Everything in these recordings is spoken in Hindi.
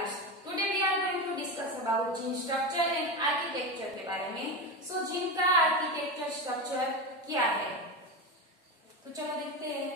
class. Today we are going to discuss about gene structure and architecture के बारे में. So gene का architecture structure क्या है? तो चलो देखते हैं.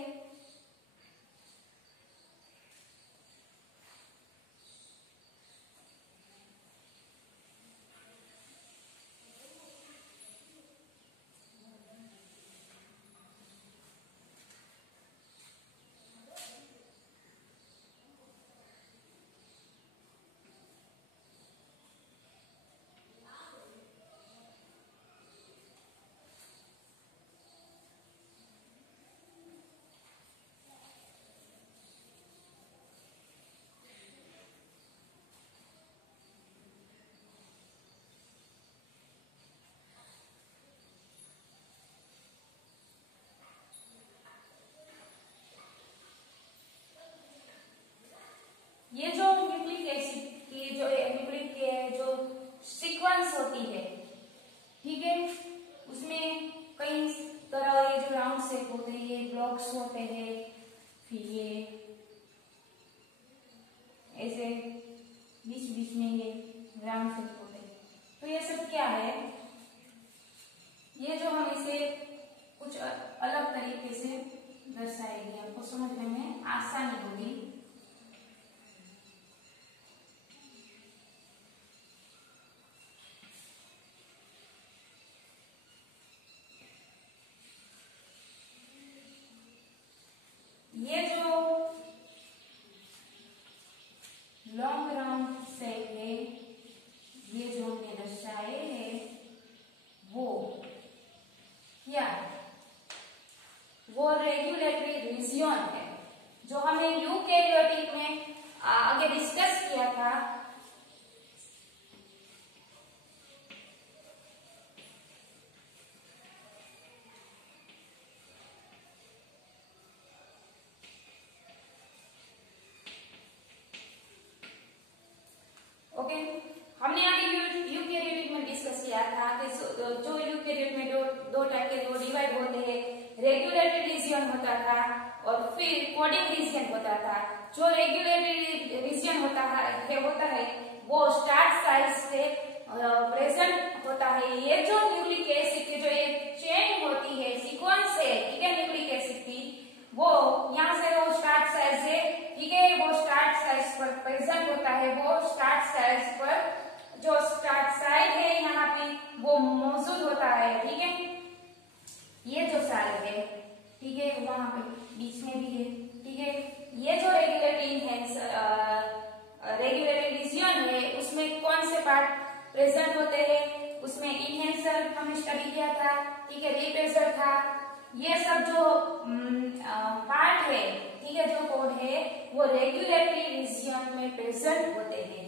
ये जो न्यूक्लिक एसिड की जो सीक्वेंस होती है, ठीक है, उसमें कई तरह ये जो राउंड शेप होते हैं, ये ब्लॉक्स होते हैं, फिर ये ऐसे बीच बीच में ये राउंड शेप होते हैं. तो ये सब क्या है? ये जो हम इसे कुछ अलग तरीके से दर्शाएंगे, आपको समझने में आसानी होगी. ये जो लॉन्ग राउंड शेप है, ये जो हमने दर्शाए है, वो क्या है? वो रेगुलेटरी रीजियन है, जो हमने यूकेरियोटिक में आगे डिस्कस किया था. ओके, हमने आगे यूकेरियोटिक में डिस्कस किया था कि जो यूकेरियोट में दो टाइप के वो डिवाइड होते हैं. रेगुलेटरी रीजियन होता था और फिर कोडिंग रीजियन होता था. जो रेगुलेटरी रीजियन होता है वो स्टार्ट साइट से प्रेजेंट होता है. ये जो न्यूक्लिक एसिड की जो एक चेन होती है, सीक्वेंस है, ठीक है, न्यूक्लिक एसिड की, वो यहाँ से वो स्टार्ट साइट से, ठीक है, वो स्टार्ट साइट पर प्रेजेंट होता है. वो स्टार्ट साइट पर जो स्टार्ट साइट है यहाँ पे वो मौजूद होता है, ठीक है. ये जो साइट है, ठीक है, वहां पे बीच में भी है, ठीक है. ये जो रेगुलेटरी रीजियन है, उसमें कौन से पार्ट प्रेजेंट होते हैं? उसमें इनहेंसर हमने स्टडी किया था, ठीक है, रिप्रेसर था. ये सब जो पार्ट है, ठीक है, जो कोड है, वो रेगुलेटरी रीजियन में प्रेजेंट होते हैं,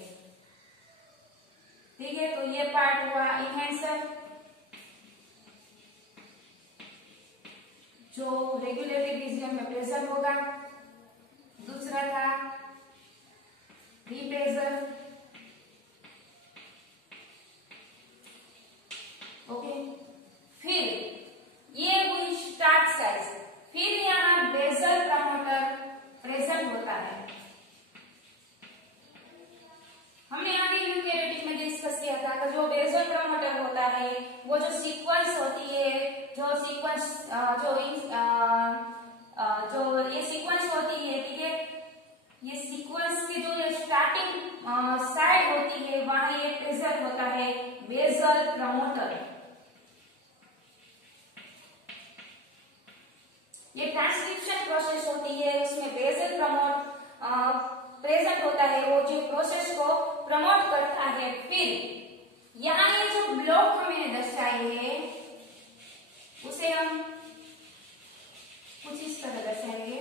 ठीक है. तो ये पार्ट हुआ इनहेंसर, जो रेगुलेटरी रीजियन में प्रेजेंट होगा. दूसरा था रिप्रेसर. ओके, फिर ये हुई स्टार्ट साइट. फिर यहाँ बेसल प्रमोटर प्रेजेंट होता है. हमने आगे यूकेरियोटिक में डिस्कस किया था कि जो बेसल प्रमोटर होता है, वो जो सीक्वेंस होती है, जो सीक्वेंस जो ये सीक्वेंस होती है, ठीक है, ये सीक्वेंस की जो स्टार्टिंग साइड होती है, वहां ये प्रेजेंट होता है बेसल प्रमोटर. ये ट्रांसक्रिप्शन प्रोसेस होती है, उसमें बेसल प्रमोट प्रेजेंट होता है, वो जो प्रोसेस को प्रमोट करता है. फिर यहाँ ये जो ब्लॉक हमने दर्शाए है, उसे हम कुछ इस तरह दर्शाएंगे,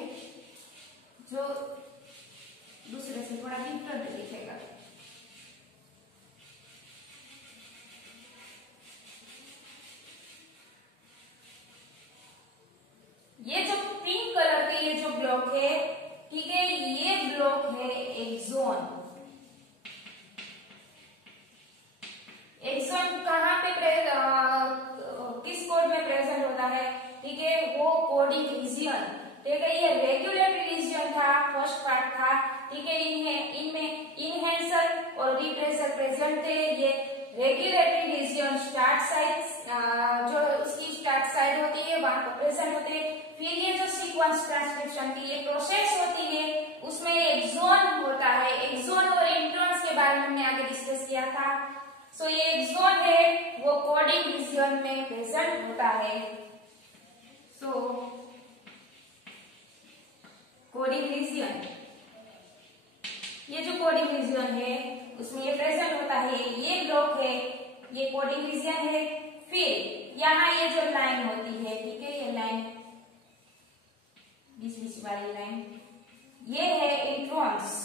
जो दूसरे से थोड़ा डिफरेंट दिखेगा. ये जो पिंक कलर के ये जो ब्लॉक है, ठीक है, ये ब्लॉक है एक्सॉन. एक्सॉन कहाँ पे किस कोड में प्रेजेंट होता है? ठीक है, वो कोडिंग रीजियन. ठीक है, ये रेगुलेटरी रीजियन था, फर्स्ट पार्ट था. ठीक है, इनमें इनहेंसर प्रेजेंट थे। ये रेगुलेटरी रीजन स्टार्ट साइड, जो उसकी स्टार्ट साइड होती है वहां पर प्रेजेंट होते हैं। फिर ये जो सीक्वेंस ट्रांसक्रिप्शन की ये प्रोसेस होती है उसमें एक जोन होता है। एक्सोन और इंट्रॉन्स के बारे में हमने आगे डिस्कस किया था। सो ये एक्सोन है वो कोडिंग रीजन में प्रेजेंट होता है। सो कोडिंग रीजन, ये जो कोडिंग रीजन है उसमें ये प्रेजेंट होता है। ये ब्लॉक है, ये कोडिंग रीजन है। फिर यहाँ ये जो लाइन होती है, ठीक है, ये लाइन बीच बीच वाली लाइन, ये है इंट्रॉन्स।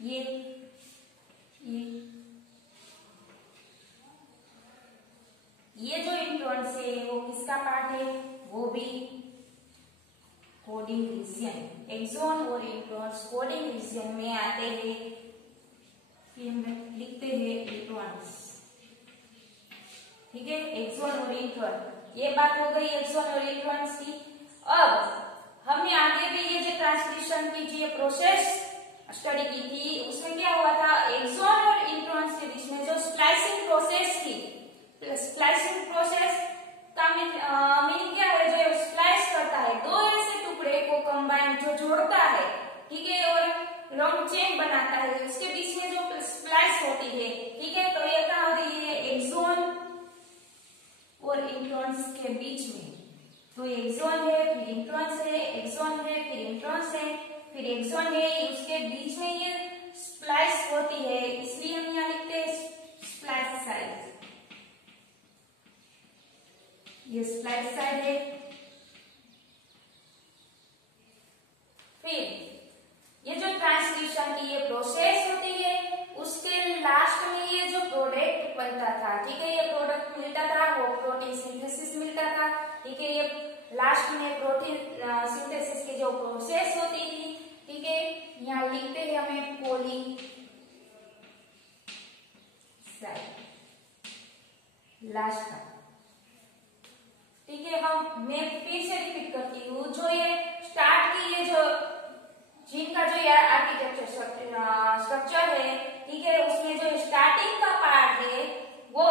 ये जो इंट्रॉन्स है वो किसका पार्ट है, वो भी कोडिंग रीजन। एक्सोन और इंट्रॉन्स कोडिंग रीजन में आते हैं। फिर हम लिखते हैं इंट्रॉन्स, ठीक है, एक्सोन और इंट्रॉन। ये बात हो गई एक्सोन और इंट्रॉन्स की। अब हमने आगे भी ये जो ट्रांसक्रिप्शन की जो प्रोसेस स्टडी की थी उसमें क्या हुआ था, एक्सोन और इंट्रॉन्स के बीच में जो स्प्लाइसिंग प्रोसेस थी, स्प्लाइसिंग प्रोसेस का मीनिंग क्या है, जो स्प्लाइस करता है दो ऐसे टुकड़े को कंबाइन, जो जोड़ता है, ठीक है, और लॉन्ग चेन बनाता है, उसके बीच में जो स्प्लाइस होती है, ठीक है। तो ये क्या होती है, एक्सोन और इंट्रॉन्स के बीच में। तो एक्सोन है, फिर इंट्रॉन्स है, एक्सोन है, फिर इंट्रॉन्स है, फिर एक्सोन है, उसके बीच में ये स्प्लाइस होती है, इसलिए हम यहाँ लिखते हैं स्प्लाइस साइड। ये स्प्लाइस साइड है। फिर ये जो ट्रांसक्रिप्शन की ये प्रोसेस होती है उसके लास्ट में ये जो प्रोडक्ट बनता था, ठीक है, ये प्रोडक्ट मिलता था वो प्रोटीन सिंथेसिस मिलता था, ठीक है। ये लास्ट में प्रोटीन सिंथेसिस की जो प्रोसेस होती थी, ठीक है, यहाँ लिखते हैं हमें पॉली लास्ट का, ठीक है। मैं फिर से रिपीट करती हूँ, जो ये स्टार्ट की ये जो जिनका जो ये आर्किटेक्चर स्ट्रक्चर है, ठीक है, उसमें जो स्टार्टिंग का पार्ट है वो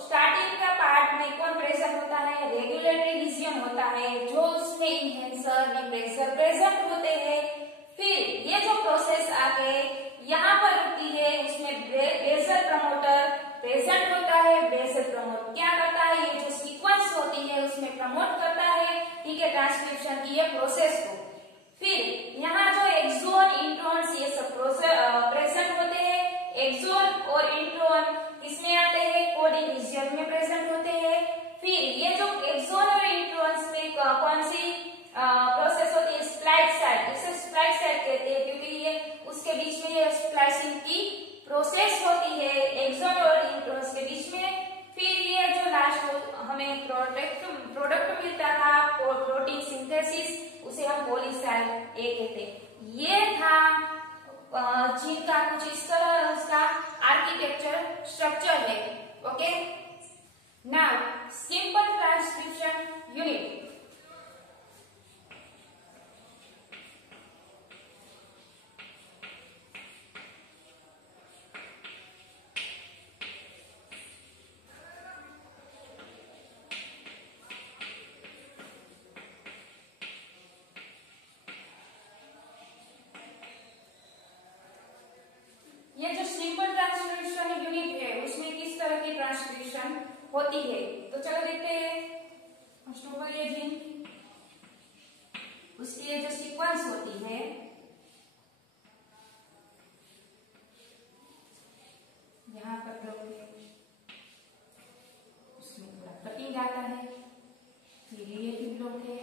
स्टार्टिंग का पार्ट में कौन प्रेजेंट होता है, रेगुलेटरी रीजन होता है, जो उसमें इन्हेंसर रिप्रेसर प्रेजेंट होते हैं। फिर ये जो प्रोसेस आके यहाँ पर रुकती है उसमें बेसल प्रमोटर प्रेजेंट होता है। बेसल प्रमोट क्या करता है, ये जो सीक्वेंस होती है उसमें प्रमोट करता है, ठीक है, ट्रांसक्रिप्शन की ये प्रोसेस को। फिर यहाँ जो एक्सोन इंट्रॉन्स ये सब प्रेजेंट होते हैं। एक्सोन और इंट्रॉन किसमें आते हैं, कोडिंग रीजन में प्रेजेंट होते हैं। फिर ये जो एक्सोन और इंट्रॉन्स में कौन सी प्रोसेस होती है, स्प्लाइस साइड, इसे स्प्लाइस साइड कहते हैं क्योंकि ये उसके बीच में ये स्प्लाइसिंग की प्रोसेस होती है एक्सोन और इंट्रॉन्स के बीच में। फिर ये जो लास्ट हमें प्रोडक्ट मिलता था प्रोटीन सिंथेसिस, उसे हम पॉलीसाइड ए कहते हैं। ये था जिनका कुछ इस तरह उसका आर्किटेक्चर स्ट्रक्चर है। Okay, now simple transcription unit. ये जो सिंपल ट्रांसक्रिप्शन यूनिट है उसमें किस तरह की ट्रांसक्रिप्शन होती है, तो चलो देखते हैं। फर्स्ट ऑफ ऑल ये जीन उसकी ये जो सीक्वेंस होती है, यहाँ पर उसमें थोड़ा कटिंग आता है, फिर ये भी ब्लॉक है,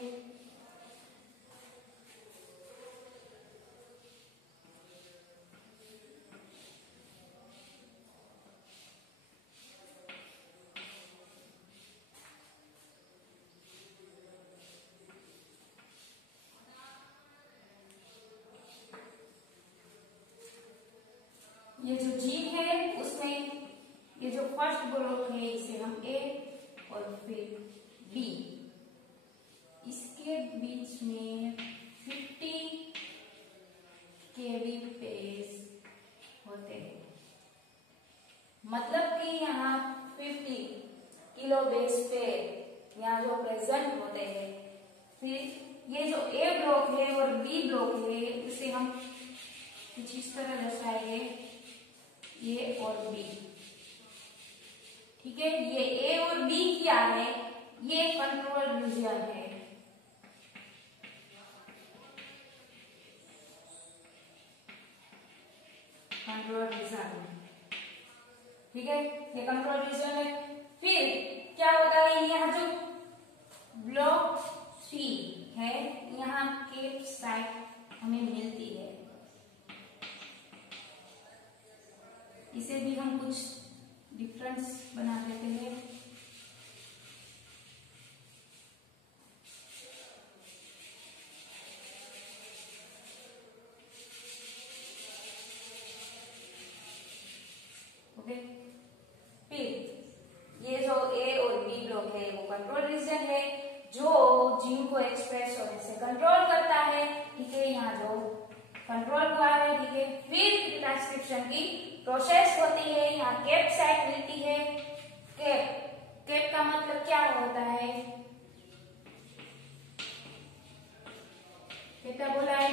ये जो ए ब्लॉक है और बी ब्लॉक है उसे हम कुछ इस तरह दर्शाएंगे, ए और बी। ठीक है, ये ए और बी क्या है, ये कंट्रोल रीजन है। कंट्रोल रीजन, ठीक है, ये कंट्रोल रीजन है। फिर क्या होता है, यहाँ जो ब्लॉक 3 है, यहाँ केप साइट हमें मिलती है। इसे भी हम कुछ डिफरेंस बना देते हैं। ओके, फिर ये जो ए और बी ब्लॉक है वो कंट्रोल रीजन है, जो जीन को एक्सप्रेस होने से कंट्रोल करता है। ठीक है, यहाँ जो कंट्रोल हुआ है, ठीक है। फिर ट्रांसक्रिप्शन की प्रोसेस होती है, यहाँ केप साइट मिलती है। केप का मतलब क्या होता है, क्या बोला है,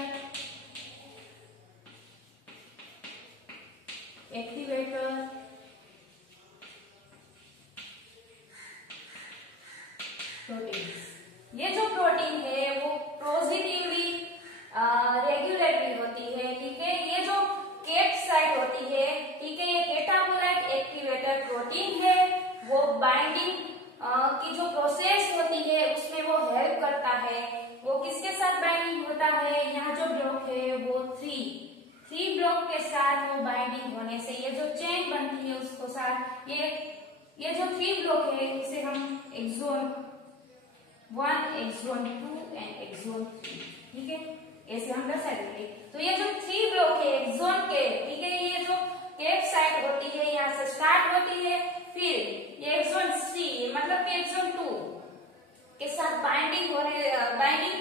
एक्टिवेटर प्रोटीन। ये जो प्रोटीन है वो पॉजिटिवली रेगुलेटरी होती है। ठीक है, ये जो केप साइट होती है, ठीक है, ये कैटाबोलाइट एक्टिवेटर प्रोटीन है। वो बाइंडिंग की जो प्रोसेस होती है उसमें वो हेल्प करता है। वो किसके साथ बाइंडिंग होता है, यहाँ जो ब्लॉक है वो 3 ब्लॉक के साथ वो बाइंडिंग होने से ये जो चेन बनती है उसको साथ ये जो 3 ब्लॉक है इसे हम एक्सोन 1, एक्सोन 2 एंड एक्सोन 3, ठीक है, ऐसे हम दर्शा देंगे। तो ये जो 3 ब्लॉक है एक्सोन के, ठीक है, ये जो केप साइट होती है यहाँ से स्टार्ट होती है, फिर ये एक्सोन 3 मतलब कि एक्सोन 2 के साथ बाइंडिंग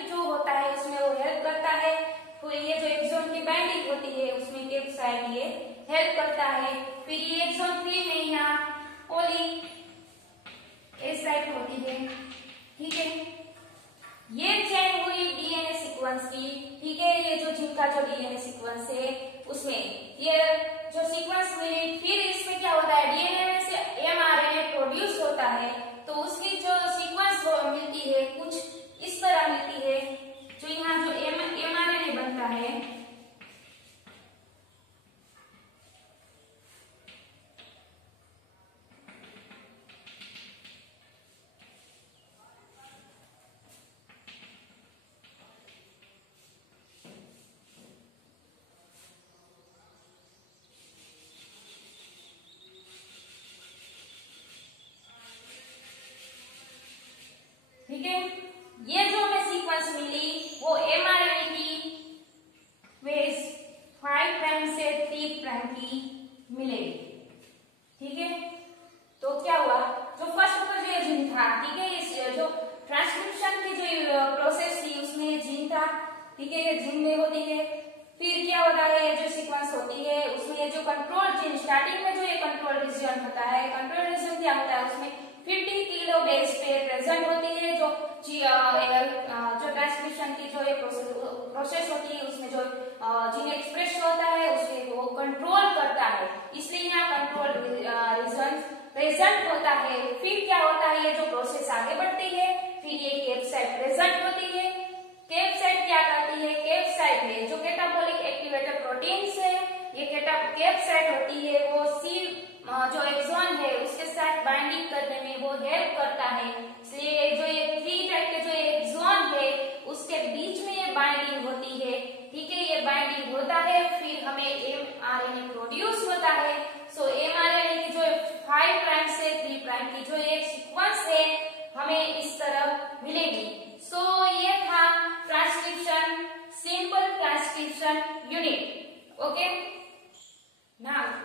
जो होता है उसमें वो हेल्प करता है। तो ये जो एक्सोन की बाइंडिंग होती है उसमें केप साइट ये हेल्प करता है। फिर ये एक्सोन 3 में यहाँ ओनली ए साइट होती है। ठीक है, ये चेन हुई डीएनए सीक्वेंस की। ठीक है, ये जो जिनका जो डीएनए सीक्वेंस है उसमें ये जो सीक्वेंस मिली, फिर इसमें क्या होता है, डीएनए में से एमआरएनए प्रोड्यूस होता है। तो उसकी जो सीक्वेंस मिलती है कुछ इस तरह मिलती है, जो यहाँ जो एमआरएनए बनता है ठीक है, ये जो हमें सीक्वेंस मिली वो एमआरएनए की बेस 5 प्राइम से 3 प्राइम की मिलेगी। ठीक है, तो क्या हुआ, जो फर्स्ट का जो जीन था, ठीक है, ये जो ट्रांसक्रिप्शन की जो प्रोसेस थी उसमें ये जीन था। ठीक है, ये जीन में होती है। फिर क्या होता है, ये जो सीक्वेंस होती है उसमें ये जो कंट्रोल जीन स्टार्टिंग में जो ये कंट्रोल रीजन होता है, कंट्रोल रीजन क्या होता है, उसमें 50 किलो बेस पे प्रेजेंट होती है। जो ट्रांसक्रिप्शन की जो ये प्रोसेस होती है उसमें जो जीन एक्सप्रेस होता है उसमें वो कंट्रोल करता है, इसलिए यहाँ कंट्रोल रीजन प्रेजेंट होता है। फिर क्या होता है, ये जो प्रोसेस आगे बढ़ती है, फिर ये केप साइट प्रेजेंट होती है। केप साइट क्या करती है, केप साइट है जो कैटाबोलिक एक्टिवेटर प्रोटीन्स है, ये केप साइट होती है वो सी जो एक्सॉन है उसके साथ बाइंडिंग करने में वो हेल्प करता है। इसलिए जो ये 3 टाइप के जो एक्सॉन है उसके बीच में ये बाइंडिंग होती है। ठीक है, ये बाइंडिंग होता है, फिर हमें एमआरएनए प्रोड्यूस होता है। सो एमआरएनए की जो 5 प्राइम से 3 प्राइम की जो एक सीक्वेंस है हमें इस तरह मिलेगी। सो ये था transcription, simple transcription unit. Okay, now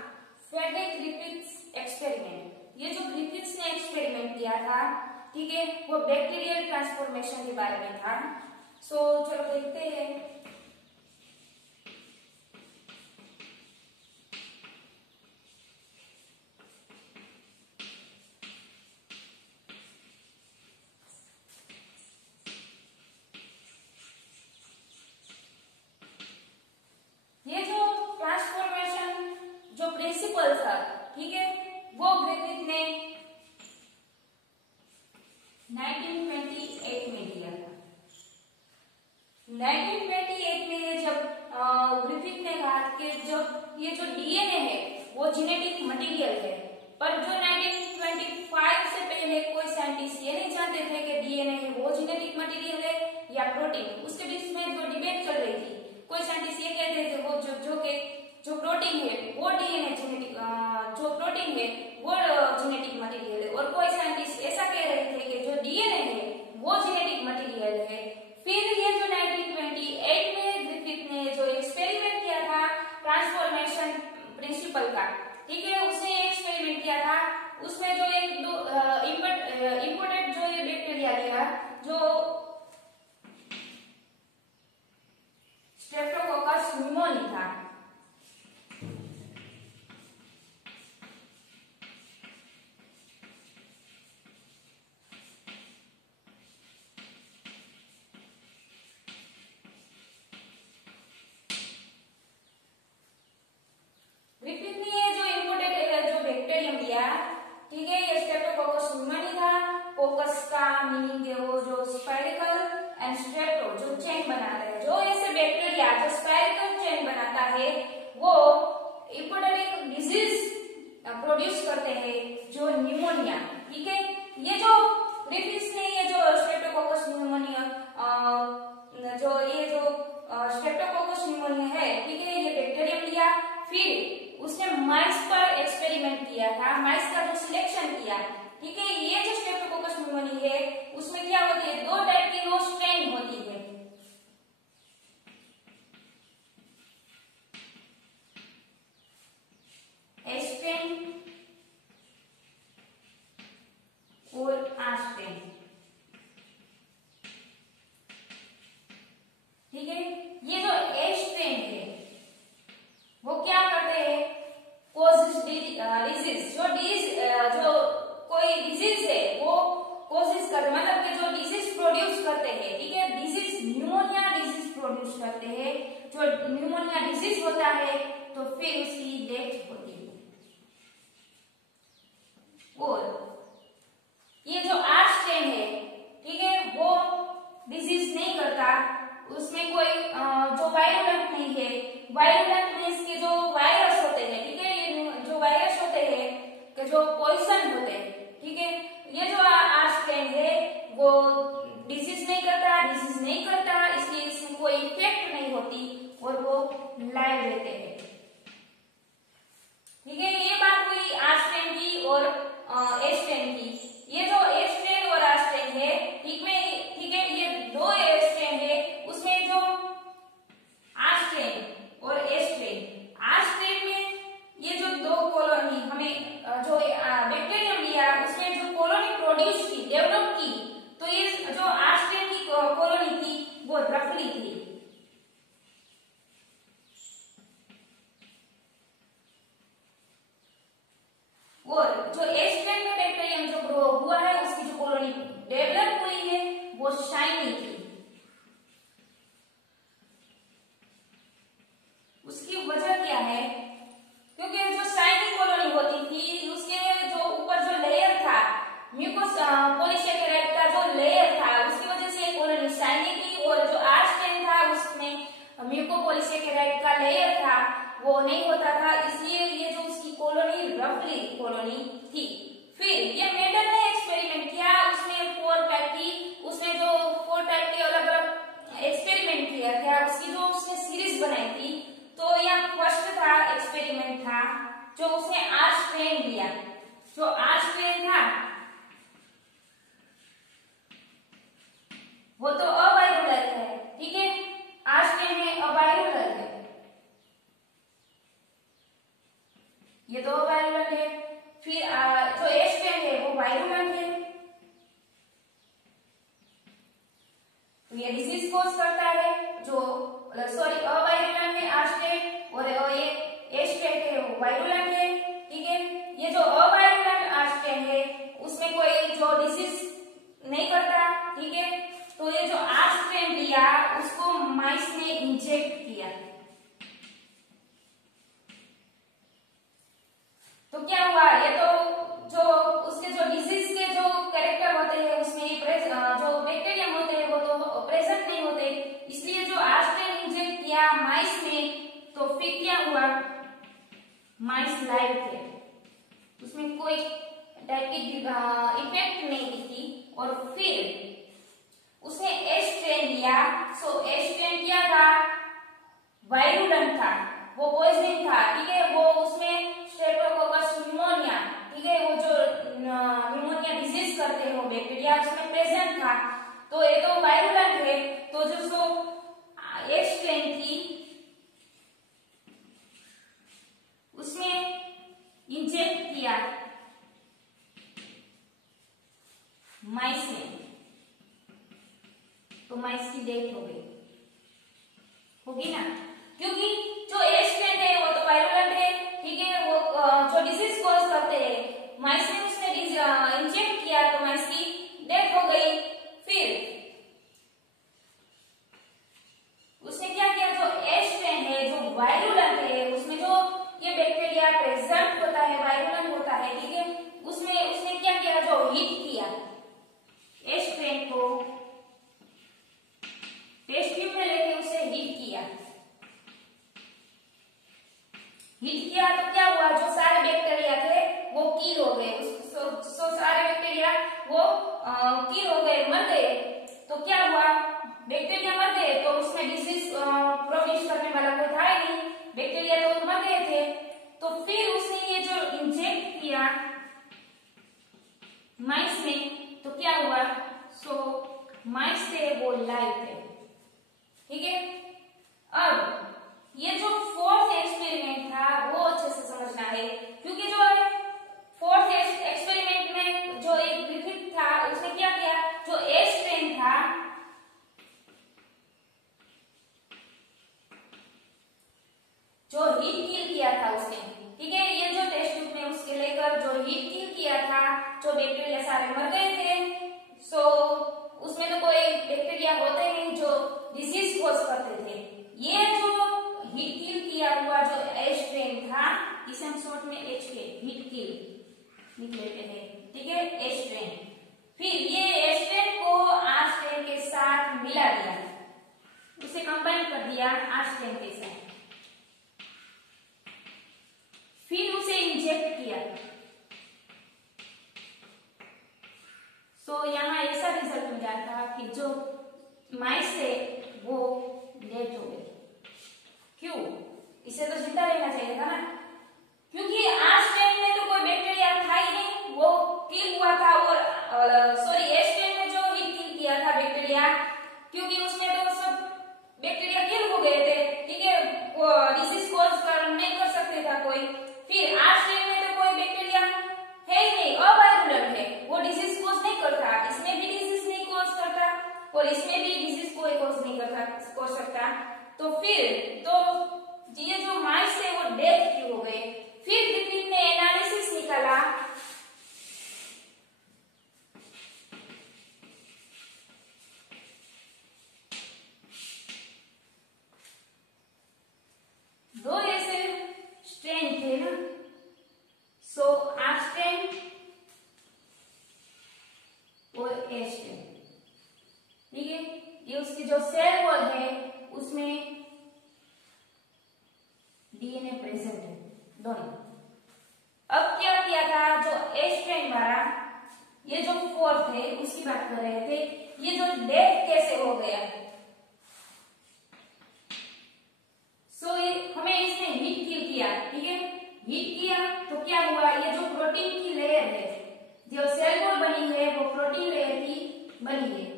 Frederick Griffiths experiment. ये जो ग्रिफिथ्स ने एक्सपेरिमेंट किया था, ठीक है, वो बैक्टीरियल ट्रांसफॉर्मेशन के बारे में था। सो चलो देखते हैं। 1928 में जब ग्रिफिथ ने कहा कि जब ये जो डीएनए है वो जेनेटिक मटेरियल है, पर जो 1925 से पहले कोई साइंटिस्ट ये नहीं जानते थे कि डीएनए है वो जेनेटिक मटेरियल है या प्रोटीन। उसके बीच में जो डिबेट चल रही थी, कोई साइंटिस्ट ये कहते थे वो जो प्रोटीन है वो डीएनए जेनेटिक, जो प्रोटीन है वो जेनेटिक मटेरियल है, और कोई साइंटिस्ट ऐसा कह रहे थे कि जो डीएनए है वो जेनेटिक मटेरियल है। फिर ये जो 1928 में ग्रिफिथ ने जो एक्सपेरिमेंट किया था ट्रांसफॉर्मेशन प्रिंसिपल का, ठीक है, उसने एक्सपेरिमेंट किया था। उसमें जो एक इम्पोर्टेड जो ये बैक्टीरिया दिया जो स्ट्रेप्टोकोकस न्यूमोनी था, ग्रिफिथ ने जो इम्पोर्टेड जो बैक्टीरियम दिया, ठीक है, ये स्ट्रेप्टोकोकस न्यूमोनी था। कोकस का मीनिंग है वो जो स्पाइरिकल एंड स्ट्रेप्टो जो चेन बनाता है, जो ऐसे बैक्टीरिया जो स्पाइरिकल चेन बनाता है वो इम्पोर्टेड एक डिजीज प्रोड्यूस करते हैं जो न्यूमोनिया, ठीक है। ये जो ग्रिफिथ ने ये जो स्ट्रेप्टोकोकस न्यूमोनिया स्ट्रेप्टोकोकस न्यूमोनिया है, ठीक है, ये बैक्टीरियम लिया। फिर उसने माइस पर एक्सपेरिमेंट किया था, माइस का जो सिलेक्शन किया, ठीक है। ये जो स्ट्रेप्टोकोकस न्यूमोनी है उसमें क्या होती है, दो टाइप की वो स्ट्रेन होती है, ए स्ट्रेन और आर स्ट्रेन, ठीक है। ये जो ए स्ट्रेन है वो क्या करते हैं, कोजेस डिजीज, जो कोई डिजीज है वो कोशिश करते, मतलब कि जो डिजीज प्रोड्यूस करते हैं, ठीक है, डिजीज न्यूमोनिया डिजीज प्रोड्यूस करते हैं। जो न्यूमोनिया डिजीज होता है तो फिर उसकी डेथ होती है। और ये जो आर स्ट्रेन है, ठीक है, वो डिजीज नहीं करता, उसमें कोई जो वायरुलेंट नहीं है, वायरुलेंट मींस के जो वायरस होते हैं, ठीक है, ये जो वायरस होते हैं कि जो पॉइजन होते हैं, ठीक है। ये जो आर स्ट्रेन है वो डिजीज नहीं करता, इसलिए इसमें कोई इफेक्ट नहीं होती और वो लाइव रहते हैं, ठीक है। ये बात हुई आर स्ट्रेन की और ए स्ट्रेन की। ये जो ए स्ट्रेन और आर स्ट्रेन है, ठीक है, ये दो ए स्ट्रेन है, उसमें जो आर स्ट्रेन और ए स्ट्रेन, आर स्ट्रेन में ये जो दो कॉलोनी हमें जो बैक्टीरियम लिया उसमें जो कॉलोनी प्रोड्यूस की, डेवलप की, तो ये जो आर स्ट्रेन की कॉलोनी थी वो रफली थी, और जो ए स्ट्रेन में बैक्टीरियम जो ग्रो हुआ है उसकी जो कॉलोनी डेवलप हुई है वो शाइनी थी। उसकी वजह क्या है, क्योंकि जो शाइनी कॉलोनी होती थी उसके जो ऊपर जो लेयर था, म्यूकोस पॉलीसेकेराइड का जो लेयर था, उसकी वजह से कॉलोनी शाइनी थी, और जो आर स्ट्रेन था उसमें म्यूकोपॉलीसेकेराइड का लेयर था वो नहीं होता था, इसलिए ये जो उसकी कॉलोनी रफली कॉलोनी थी। फिर ये मेडल ने एक्सपेरिमेंट किया, उसने 4 टाइप के अलग अलग एक्सपेरिमेंट किया था, उसकी जो उसने सीरीज बनाई थी। तो यह फर्स्ट था एक्सपेरिमेंट था जो उसने आर स्ट्रेन लिया, जो आर स्ट्रेन था वो तो अवायरुलर है, ठीक है, आर स्ट्रेन में अवायरुलर है, ये तो अवायरुलर है। फिर जो ए स्ट्रेन है वो वायरुलेंट है, तो ये डिजीज कोज करता है, जो अवायरुलेंट है आर स्ट्रेन, और ये ए स्ट्रेन है वो वायरुलेंट है, ठीक है। ये जो अवायरुलेंट आर स्ट्रेन है उसमें कोई जो डिजीज नहीं करता, ठीक है। तो ये जो आर स्ट्रेन लिया उसको माइस में इंजेक्ट किया, तो क्या हुआ, ये तो जो उसके जो डिजीज के जो कैरेक्टर होते हैं उसमें जो बैक्टीरियम होते हैं वो तो प्रेजेंट नहीं होते, इसलिए माइस लाइव थे, उसमें कोई टाइप की इफेक्ट नहीं दिखी। और फिर उसने एच स्ट्रेन लिया। सो एच स्ट्रेन क्या था, वायरुलेंट था, वो पॉइजनिंग था, ठीक है। वो उसमें स्ट्रेप्टोकोकस न्यूमोनिया, ठीक है, वो जो न्यूमोनिया डिजीज करते हैं वो बैक्टीरिया उसमें प्रेजेंट था। तो ये तो वायरुलेंट है। तो जो सो एच स्ट्रेन थी उसमें इंजेक्ट किया माइस ने, तो माइस की डेथ हो गई, होगी ना, क्योंकि जो एच स्ट्रेन है वो तो वायरुलेंट है, ठीक है, वो जो डिजीज कॉज करते हैं, माइस ने उसने इंजेक्ट किया तो माइस की डेथ हो गई। फिर उसने क्या किया, जो एच स्ट्रेन है जो वायरुलेंट है उसमें जो ये बैक्टीरिया प्रेजेंट होता है, वायरुलेंट होता है, ठीक है, उसमें उसने क्या किया, जो हीट किया एच स्ट्रेन को टेस्ट ट्यूब में लेके उसे हीट किया। हीट किया तो क्या हुआ, जो सारे बैक्टीरिया थे वो किल हो गए। सो सारे बैक्टीरिया वो किल हो गए, मर गए। तो क्या हुआ, बैक्टीरिया मर गए तो उसमें डिजीज प्रोड्यूस करने वाला कोई था ही नहीं, बैक्टीरिया तो मर गए थे। तो फिर उसने ये जो इंजेक्ट किया माइस में, तो क्या हुआ, सो माइस थे वो लाइव थे, ठीक है। अब ये जो फोर्थ एक्सपेरिमेंट था वो अच्छे से समझना है, क्योंकि जो फोर्थ एक्सपेरिमेंट में जो एक ग्रिफिथ था उसने क्या किया, जो एच स्ट्रेन था जो हीट किल किया था उसने, ठीक है, ये जो टेस्ट ट्यूब में उसके लेकर जो हीट किल किया था, जो बैक्टीरिया सारे मर गए थे। सो उसमें तो कोई बैक्टीरिया होते नहीं जो डिसीज कॉज करते थे। ये जो हीट किल किया हुआ जो एच स्ट्रेन था, इसे हम शॉर्ट में एच के हीट किल लिख लेते हैं, ठीक है, एच स्ट्रेन। फिर ये एच स्ट्रेन को आर स्ट्रेन के साथ मिला दिया, उसे कंबाइन कर दिया आर स्ट्रेन के साथ, फिर उसे इंजेक्ट किया। सो यहाँ ऐसा रिजल्ट मिला था कि जो माइस थे वो डेथ हो गई। क्यों, इसे तो जिंदा रहना चाहिए था ना, क्योंकि आर स्ट्रेन में तो कोई बैक्टीरिया था ही नहीं, वो किल हुआ था। और सॉरी एच स्ट्रेन में जो ही किल किया था बैक्टीरिया, क्योंकि उसमें तो सब बैक्टीरिया किल हो गए थे, ठीक है, वो डिसीज कॉज नहीं कर सकते था कोई। फिर आर स्ट्रेन में तो कोई बैक्टीरिया है ही नहीं, अवायरुलेंट है, वो डिसीज कॉज नहीं करता, इसमें भी डिसीज नहीं कॉज करता और इसमें भी डिसीज कोई कॉज नहीं कर सकता। तो फिर तो ये जो माइस है वो डेथ क्यों हो गए। फिर ग्रिफिथ ने एनालिसिस निकाला, दो ऐसे स्ट्रेन थे ना, सो आर स्ट्रेन और एच स्ट्रेन, ठीक है, ये उसकी जो सेल वॉल है उसमें डीएनए प्रेजेंट है दोनों। अब क्या किया था, जो एच स्ट्रेन वाला, ये जो फोर्थ है उसकी बात कर रहे थे, ये जो डेथ कैसे हो गया। सो ये हमें इसने हीट किल किया, ठीक है, हीट किया तो क्या हुआ, ये जो प्रोटीन की लेयर है, जो सेल वॉल बनी है वो प्रोटीन लेयर की बनी है।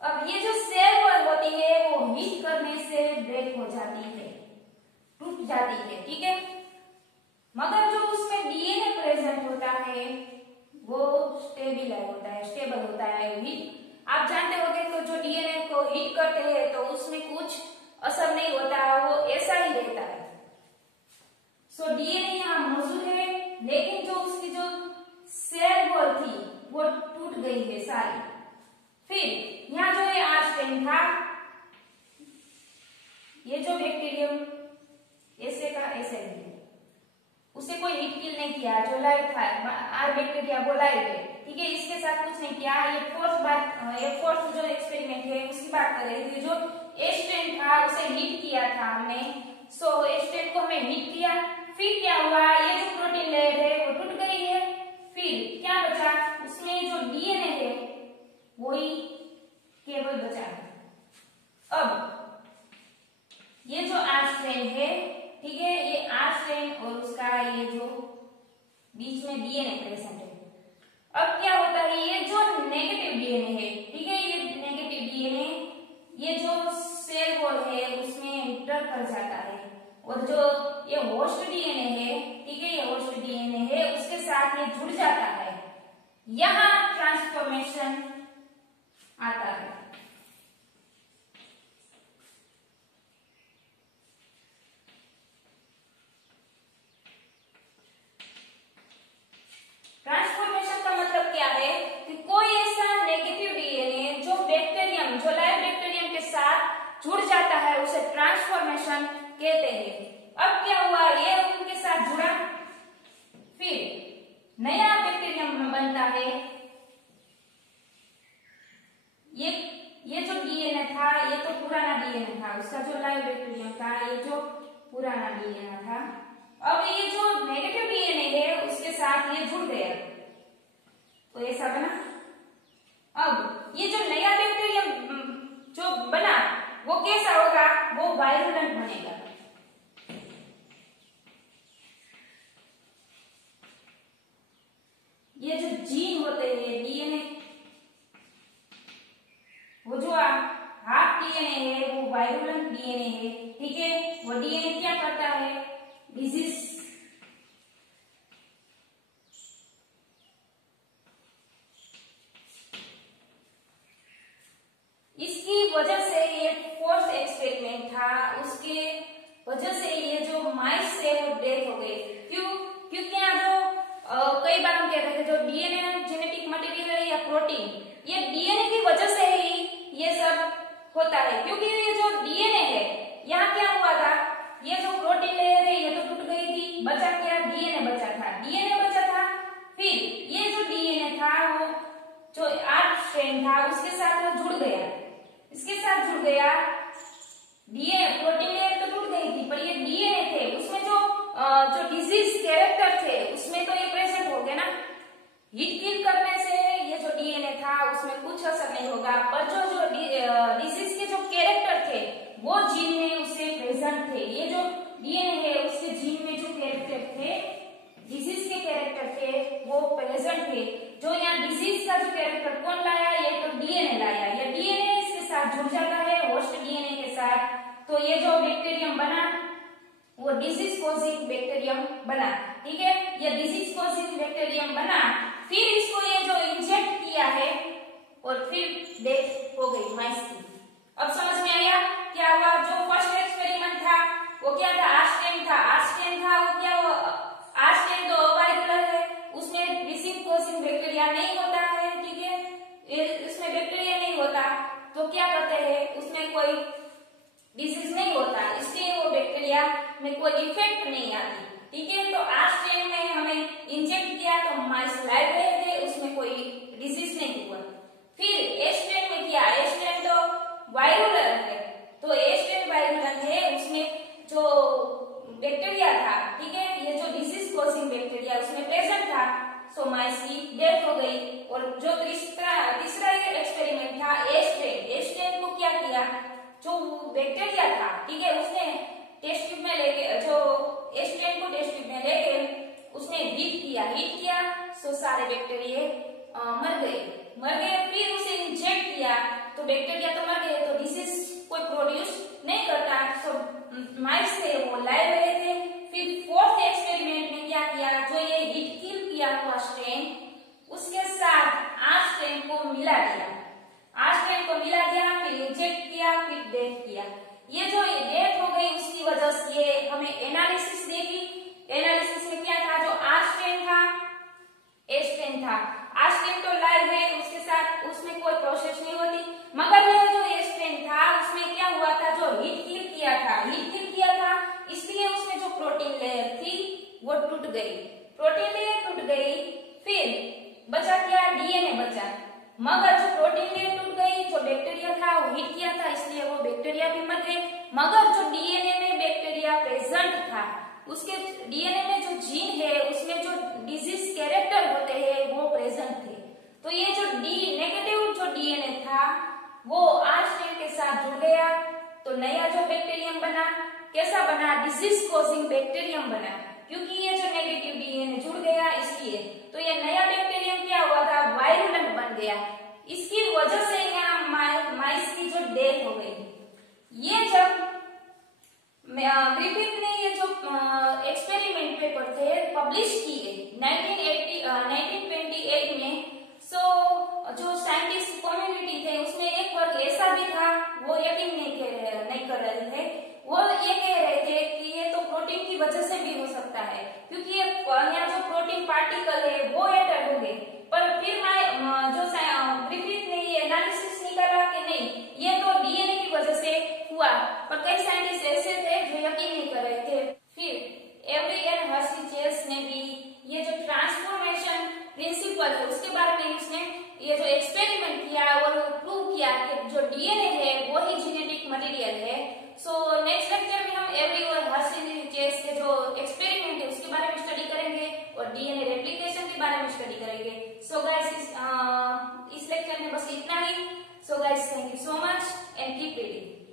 अब ये जो सेल वॉल होती है वो हीट करने से ब्रेक हो जाती है, टूट जाती है, ठीक है, मगर जो उसमें डीएनए प्रेजेंट होता है वो स्टेबल होता है। हीट आप जानते होंगे, तो जो डीएनए को हीट करते हैं तो उसमें कुछ असर नहीं होता, वो ऐसा ही रहता है। सो डीएनए यहाँ मौजूद है, लेकिन जो उसकी जो सेल वॉल थी वो टूट गई है सारी। फिर यहाँ जो ये आर स्ट्रेन था, ये जो बैक्टीरियम ऐसे का ऐसे है, उसे कोई हिट किल नहीं किया, जो लाइव था आर बैक्टीरिया वो लाइव है, ठीक है, इसके साथ कुछ नहीं किया। ये फोर्थ जो एक्सपेरिमेंट है उसकी बात कर रही थी। जो ए स्ट्रेन था उसे हिट किया था हमने, सो ए स्ट्रेन को हमें हिट किया, फिर क्या हुआ, ये जो प्रोटीन लेयर है वो टूट गई है, फिर क्या बचा, उसमें जो डीएनए है वही केवल बचा है। अब ये जो आर स्ट्रेन है, ठीक है, ये आर स्ट्रेन और उसका ये जो बीच में डीएनए प्रेजेंट है। अब क्या होता है, ये जो नेगेटिव डीएनए है, ठीक है, ये नेगेटिव डीएनए ये जो सेल वॉल है उसमें एंटर कर जाता है, और जो ये होस्ट डीएनए है, ठीक है, ये होस्ट डीएनए है उसके साथ ये जुड़ जाता है, यहां ट्रांसफॉर्मेशन आता है। ट्रांसफॉर्मेशन का मतलब क्या है कि कोई ऐसा नेगेटिव डीएनए जो बैक्टीरियम, जो लाइव बैक्टीरियम के साथ जुड़ जाता है उसे ट्रांसफॉर्मेशन कहते हैं। अब क्या हुआ, ये उनके साथ जुड़ा, फिर नया बैक्टीरियम बनता है। ये जो डीएनए था ये तो पुराना डीएनए था, उसका जो लाइव बैक्टीरियम था ये जो पुराना डीएनए था। अब ये जो नेगेटिव डीएनए है उसके साथ ये जुड़ गया, तो ऐसा बना। अब ये जो नया बैक्टीरियम जो बना वो कैसा होगा, वो वायरुलेंट बनेगा। ये जो जीन होते हैं डीएनए, वो जो हाफ डीएनए है वो वायरुलेंट डीएनए है, ठीक है, वो डीएनए क्या करता है, डिजीज इसकी वजह से ये फोर्थ एक्सपेरिमेंट था, उसके वजह से ये जो माइस से वो डेथ हो गई। क्यों, क्योंकि यहाँ जो कई बार हम कहते थे जो डीएनए जेनेटिक मटेरियल है या प्रोटीन, ये डीएनए की वजह से ही ये सब होता है, क्योंकि ये जो डीएनए है यहाँ क्या हुआ था, ये जो प्रोटीन लेयर है ये तो टूट गई थी, बचा क्या, डीएनए बचा था, डीएनए बचा था, फिर ये जो डीएनए था वो जो आर स्ट्रेन था उसके साथ वो जुड़ गया, इसके साथ जुड़ गया, डीएनए प्रोटीन लेयर तो टूट गई थी, पर ये डीएनए थे उसमें जो डिजीज कैरेक्टर थे उसमें तो ये प्रेजेंट हो गया ना। हिट किल करने से ये जो डीएनए था उसमें कुछ असर नहीं होगा, पर जो डिजीज के जो कैरेक्टर थे वो जीन में उससे प्रेजेंट थे। ये जो डीएनए है उसके जीन में जो कैरेक्टर थे, डिजीज के कैरेक्टर थे वो प्रेजेंट थे। जो यहाँ डिजीज का जो कैरेक्टर कौन लाया, ये तो डीएनए लाया, ये डीएनए इसके साथ जुड़ जाता है होस्ट डीएनए के साथ, तो ये जो बैक्टीरियम बना वो डिजीज कॉजिंग बैक्टीरियम बना, ठीक है, ये डिजीज कॉजिंग बैक्टीरियम बना, फिर इसको ये जो इंजेक्ट किया है और फिर डेथ हो गई माइस की। अब समझ में आया क्या हुआ, जो फर्स्ट एक्सपेरिमेंट था वो क्या था, आर्स्टेन था, आर्स्टेन था वो क्या हुआ, आर्स्टेन तो वायरुलर है, उसमें डिजीज कॉजिंग बैक्टीरिया नहीं होता है, ठीक है, उसमें बैक्टीरिया नहीं होता, तो क्या करते हैं उसमें कोई डिजीज नहीं होता, इसलिए वो बैक्टीरिया में कोई इफेक्ट नहीं आती, ठीक है। तो आर्स्टेन में हमें इंजेक्ट किया तो माइस लाइव रहे थे, उसमें कोई डिजीज नहीं हुआ। फिर एस्ट्रेन में किया, एस्ट्रेन तो वायरुलर है, तो एस्ट्रेन वायरुलर है, उसमें जो बैक्टीरिया था, ठीक है, ये जो डिजीज कॉजिंग बैक्टीरिया उसमें प्रेजेंट था, सो माइस की डेथ हो गई। और जो तीसरा एक्सपेरिमेंट था एस्ट्रेन, एस्ट्रेन को क्या किया, जो बैक्टीरिया था, ठीक है, उसने टेस्ट ट्यूब में लेके, जो एस्ट्रेन को टेस्ट ट्यूब में लेके उसने हीट किया, सो सारे बैक्टीरिया मर गए, फिर उसे इंजेक्ट किया तो बैक्टीरिया तो मर गए, तो डिसीज कोई प्रोड्यूस नहीं करता, सो माइस थे वो लाइव रहे थे। फिर फोर्थ एक्सपेरिमेंट में क्या किया, जो ये हीट किल किया हुआ स्ट्रेन उसके साथ आर स्ट्रेन को मिला दिया, फिर इंजेक्ट किया, फिर डेथ किया। ये जो डेथ हो गई उसकी वजह से ये हमें एनालिसिस देगी। एनालिसिस में क्या था, जो आर स्ट्रेन था, ए स्ट्रेन था, आर स्ट्रेन तो लाइव है, उसके साथ उसमें कोई प्रोसेस नहीं होती, मगर जो ए स्ट्रेन था उसमें क्या हुआ था, जो हीट किल किया था, इसलिए उसमें जो प्रोटीन लेयर थी वो टूट गई, प्रोटीन लेयर टूट गई, फिर बचा क्या, डीएनए बचा। मगर जो प्रोटीन लेयर टूट गई, जो बैक्टीरिया था वो हिट किया था, इसलिए वो बैक्टीरिया भी मर गए। मगर जो डीएनए में बैक्टीरिया प्रेजेंट था, उसके डीएनए में जो जीन है उसमें जो डिजीज कैरेक्टर होते हैं वो प्रेजेंट थे। तो ये जो डी नेगेटिव जो डीएनए था वो आर्जिनिन के साथ जुड़ गया, तो नया जो बैक्टीरियम बना, कैसा बना, डिजीज कॉजिंग बैक्टीरियम बना, क्योंकि ये जो नेगेटिव डीएनए जुड़ गया इसलिए। तो ये नया बैक्टीरियम क्या हुआ था, वायरुलेंट बन गया। इसकी वजह से यहाँ माइस की जो डेथ हो गई। ये जब ग्रिफिथ ने ये जो एक्सपेरिमेंट पेपर थे पब्लिश किए 1928 में, सो जो साइंटिस्ट कम्युनिटी थे उसमें एक वर्ग ऐसा भी था, वो यकीन नहीं कर रहे थे। वो ये कह रहे थे कि ये तो प्रोटीन की वजह से भी हो सकता है, क्योंकि यहाँ जो प्रोटीन पार्टिकल है वो एंटर होंगे। पर फिर जो ग्रिफिथ ने ये एनालिसिस निकाला कि नहीं, ये तो डीएनए की वजह से हुआ। पर कई साइंटिस्ट ऐसे थे जो यकीन नहीं कर रहे थे। फिर एवरी एंड हर्शी चेस ने भी ये जो ट्रांसफॉर्मेशन प्रिंसिपल है उसके बारे में इसने ये जो एक्सपेरिमेंट किया और प्रूव किया कि जो डीएनए है वो ही जेनेटिक मटेरियल है। सो नेक्स्ट लेक्चर में हम एवरी और हर्शी चेस के जो एक्सपेरिमेंट है उसके बारे में स्टडी करेंगे और डीएनए रेप्लिकेशन के बारे में स्टडी करेंगे। सो गाइस इस लेक्चर में बस इतना ही। So guys thank you so much and keep reading.